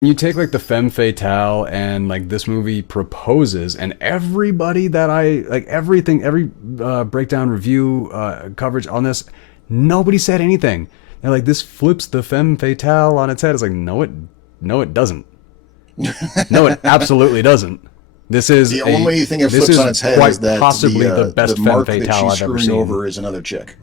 You take like the femme fatale and like this movie proposes, and everybody that I like, everything, every breakdown review coverage on this, nobody said anything. They're like, this flips the femme fatale on its head. It's like, no, it doesn't. No, it absolutely doesn't. This is The a only thing it this flips on is its head is quite that possibly the the best femme mark that fatale she's I've ever screwing seen. over is another chick.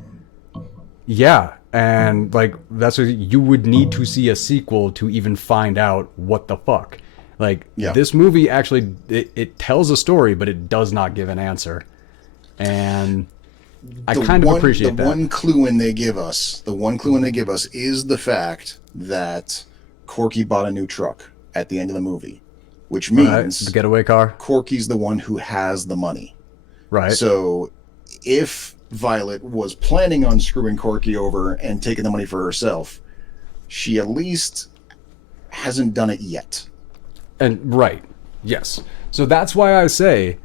Yeah, and like that's what you would need to see a sequel to even find out what the fuck. Like Yeah. this movie actually it tells a story, but it does not give an answer, and I kind of The appreciate that. one clue in they give us, the one clue in they give us is the fact that Corky bought a new truck at the end of the movie, which Right, the means getaway car. Corky's the one who has the money. Right, So if Violet was planning on screwing Corky over and taking the money for herself, she at least hasn't done it yet. and right, yes. So that's why I say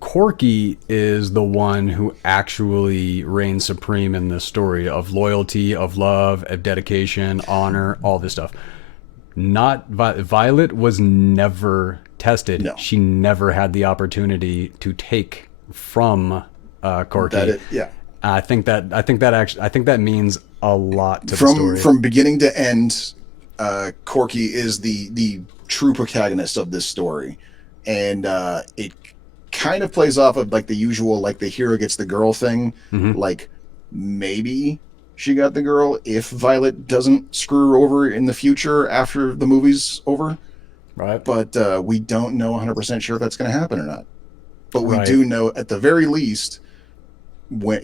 Corky is the one who actually reigns supreme in this story of loyalty, of love, of dedication, honor, all this stuff. Not Violet was never tested. No. She never had the opportunity to take from That Corky. it, yeah. I think that means a lot to the From story. from beginning to end, Corky is the true protagonist of this story, and it kind of plays off of like the usual like the hero gets the girl thing. Hmm. Like maybe she got the girl if Violet doesn't screw her over in the future after the movie's over, Right. but we don't know 100% sure if that's going to happen or not. But we Right. do know at the very least when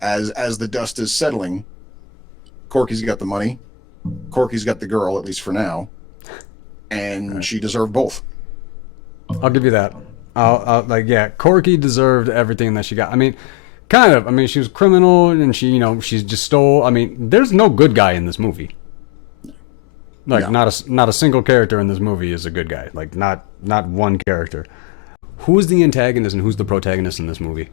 as the dust is settling, Corky's got the money, Corky's got the girl at least for now, and Right. she deserved both. I'll give you that. I'll like yeah, Corky deserved everything that she got. I mean, kind of. I mean, she was criminal and she, she's just stole. I mean, there's no good guy in this movie. Like No. not a single character in this movie is a good guy. Like not one character. Who's the antagonist and who's the protagonist in this movie?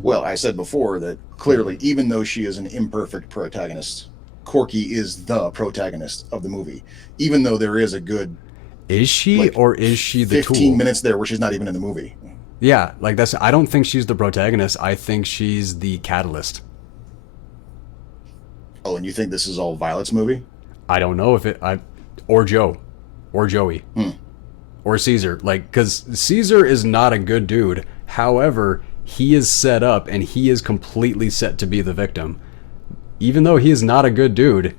Well, I said before that clearly, even though she is an imperfect protagonist, Corky is the protagonist of the movie. Even though there is a good Is she like or is she the 15 tool? minutes there where she's not even in the movie. Yeah, like that's. I don't think she's the protagonist. I think she's the catalyst. Oh, and you think this is all Violet's movie? I don't know if it. I or Joe, or Joey, or Caesar. Like, because Caesar is not a good dude. However, he is set up and he is completely set to be the victim. Even though he is not a good dude,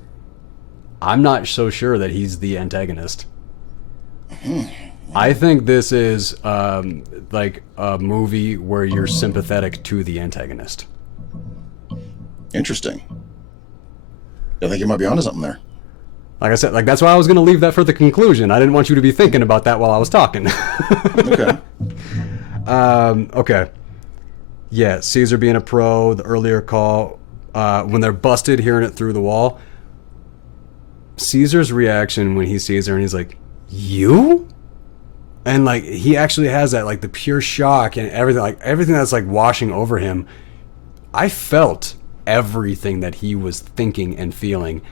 I'm not so sure that he's the antagonist. I think this is like a movie where you're sympathetic to the antagonist. Interesting. I think you might be onto something there. Like I said, like that's why I was going to leave that for the conclusion. I didn't want you to be thinking about that while I was talking. Okay. Okay. Yeah, Caesar being a pro, the earlier call, when they're busted, hearing it through the wall. Caesar's reaction when he sees her and he's like, "You?" And like he actually has that like the pure shock and everything that's like washing over him. I felt everything that he was thinking and feeling.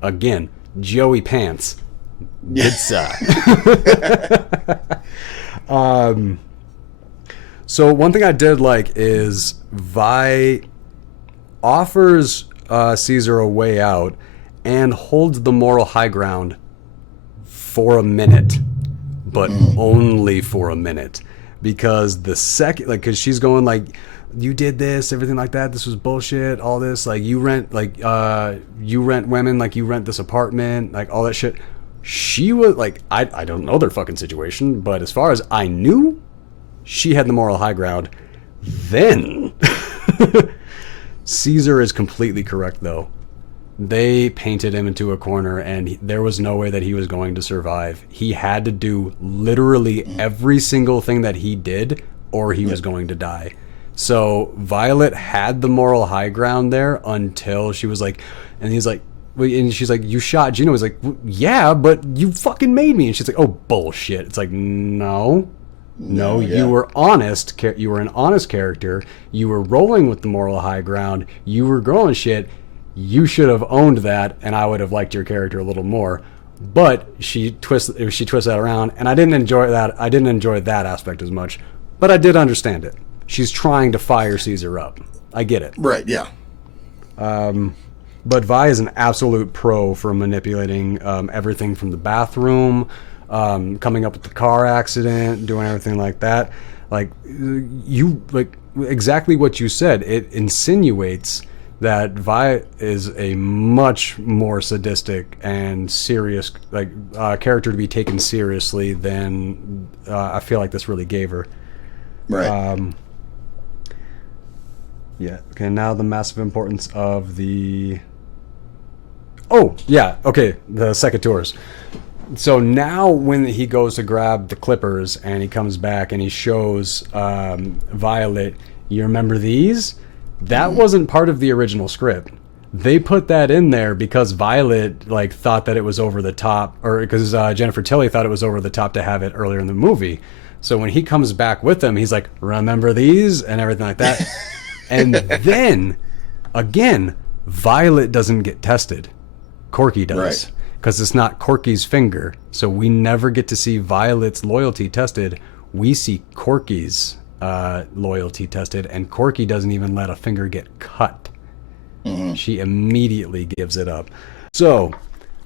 Again, Joey Pants. Good side. So one thing I did like is Vi offers Caesar a way out and holds the moral high ground for a minute, but only for a minute, because the second, like, because she's going like, you did this, everything like that. This was bullshit. All this, like, you rent women, like you rent this apartment, like all that shit. She was like, I don't know their fucking situation, but as far as I knew, she had the moral high ground. Then Caesar is completely correct, though. They painted him into a corner, and there was no way that he was going to survive. He had to do literally every single thing that he did, or he was going to die. So Violet had the moral high ground there until she was like, and he's like, and she's like, "You shot Gino." He's like, "Yeah, but you fucking made me." And she's like, "Oh, bullshit." It's like, no. No, Yeah. you were honest. You were an honest character. You were rolling with the moral high ground. You were growing shit. You should have owned that, and I would have liked your character a little more. But she twists that around, and I didn't enjoy that. I didn't enjoy that aspect as much, but I did understand it. She's trying to fire Caesar up. I get it. Right. Yeah. But Vi is an absolute pro for manipulating everything from the bathroom, coming up with the car accident, doing everything like that. Like exactly what you said. It insinuates that Vi is a much more sadistic and serious character to be taken seriously than I feel like this really gave her. Right. Yeah. Okay. Now the massive importance of the. Oh yeah. Okay. The second tours. So now when he goes to grab the clippers and he comes back and he shows Violet, you remember these? That wasn't part of the original script. They put that in there because Violet thought that it was over the top, or because Jennifer Tilly thought it was over the top to have it earlier in the movie. So when he comes back with them, he's like, "Remember these?" and everything like that. And then again, Violet doesn't get tested. Corky does. Right. Because it's not Corky's finger. So we never get to see Violet's loyalty tested. We see Corky's loyalty tested, and Corky doesn't even let a finger get cut. She immediately gives it up. So,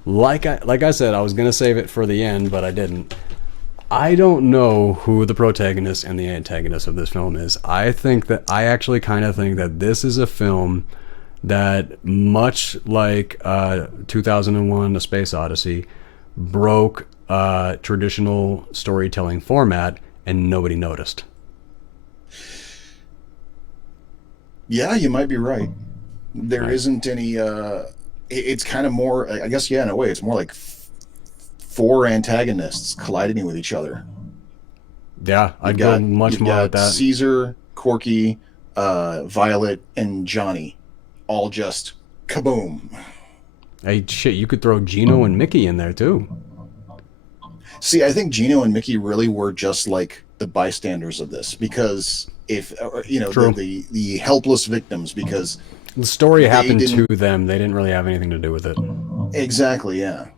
like I said, I was going to save it for the end, but I didn't. I don't know who the protagonist and the antagonist of this film is. I actually kind of think that this is a film that, much like 2001 A Space Odyssey, broke traditional storytelling format and nobody noticed. Yeah, you might be right. There isn't any. It's kind of more. I guess, yeah, in a way, it's more like four antagonists colliding with each other. Yeah, I'd go much more with that. Caesar, Corky, Violet, and Johnny, all just kaboom. Hey, shit, you could throw Gino and Mickey in there too. See, I think Gino and Mickey really were just like the bystanders of this, because if the helpless victims, because the story happened to them. They didn't really have anything to do with it. Exactly, yeah.